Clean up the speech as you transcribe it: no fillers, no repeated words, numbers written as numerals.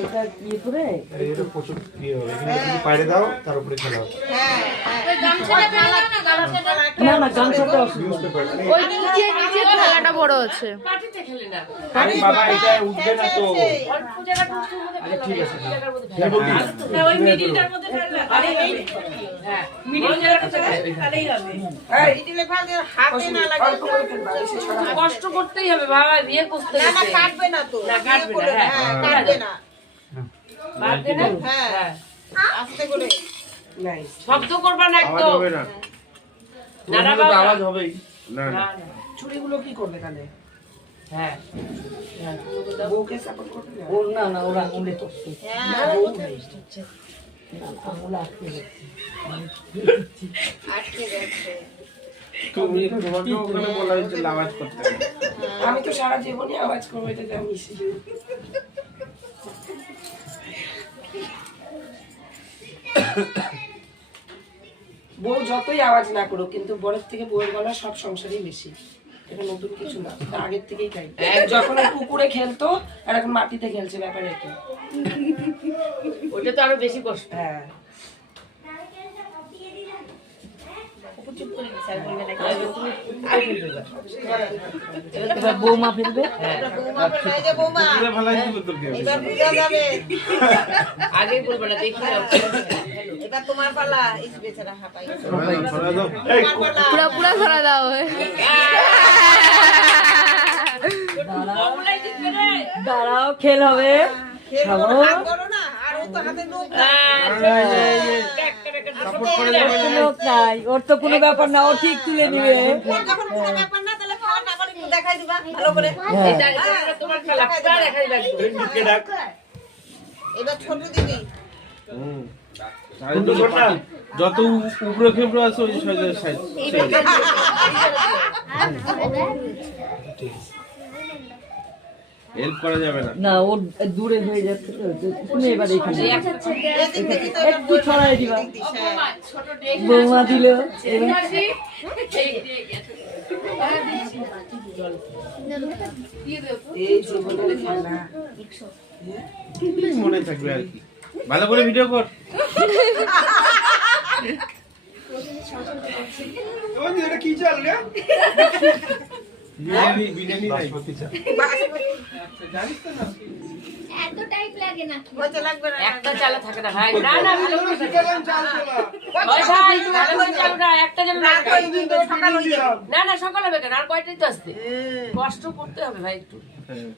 এটা কি করে এটা প্রচুর কি হবে এখানে যদি পাইরে দাও তার উপরে খেলা হবে না না গামছাটা ওই নিচে নিচে খেলাটা বড় আছে। পাটিতে খেলে না আরে বাবা এটা উঠবে না তো অল্প জায়গাটা উঠছে মধ্যে আরে ঠিক আছে জায়গার মধ্যে দেখো কি না ওই মিডিলটার মধ্যে ফেললে আরে এই হ্যাঁ মিডিল জায়গাটা তাহলেই হবে এই মিডিলে ফেললে হাতে না লাগে কষ্ট করতেই হবে বাবা বিয়ে করতে না না কাটবে না তো না কাটবে না হ্যাঁ কাটবে না বাদ দে না হ্যাঁ আস্তে করে নাইস শব্দ করবা না আওয়াজ একদম হবে না না না তো বাবা আওয়াজ হবেই না না না না ছুরিগুলো কি করবে তাহলে হ্যাঁ বউকে সাপোর্ট করবে না ওর না না ওরা আঙুলে করছে হ্যাঁ আঙুল আটকে গেছে আটকে গেছে তুমি তোমাকে ওখানে বলা হয়েছে আওয়াজ করতে আমি তো সারা জীবনই আওয়াজ করবো এটা আমি বউ যতই আওয়াজ না করুক কিন্তু বরের থেকে বউয়ের গলা সব সংসারেই বেশি। এটা নতুন কিছু না, এটা আগের থেকেই তাই। যখন ও পুকুরে খেলতো আর এখন মাটিতে খেলছে, ব্যাপার একই। ওটা তো আরো বেশি কষ্ট। হ্যাঁ এবার বৌমা ফেলবে। বৌমা ফেলাই দে বৌমা এবার বুঝা যাবে আগেই বলবে না দেখি এবার তোমার পালা এই বেচারা হাঁপাই পুরা পুরা ধরা দাও দাঁড়াও, খেল হবে। করো না আর ও তো হাতে নোখ লোক নাই, ওর তো কোনো ব্যাপার না, ও ঠিক তুলে নিবে। ওর যখন কোনো ব্যাপার না তাহলে খাওয়াটা আবার একটু দেখাই দিবা ভালো করে তোমার খেলা পুরা দেখাই লাগবে। এবার ছোট দিদি যত উপরে খেপড়ে আছে ওই সাইজ হেল্প করা যাবে না। না, ওর দূরে হয়ে যাচ্ছে তো, তুমি এবার এখানে একটু ছড়াই দিবা। বৌমা দিল এই জীবনের খেলা। মনে থাকবে আর কি, ভালো করে ভিডিও কর। এটা কি চাল রে? বিরিয়ানি নাই এত টাইপ লাগে না বলতে লাগবে না একটা চালে থাকে না ভাই। না না ভালো করে থাকে। ওই ভাই ভালো করে চালু না, একটা চালু না। সকাল হয়ে যাবে না না সকাল হবে কেন, আর কয়টাই তো আসছে। কষ্ট করতে হবে ভাই একটু। হ্যাঁ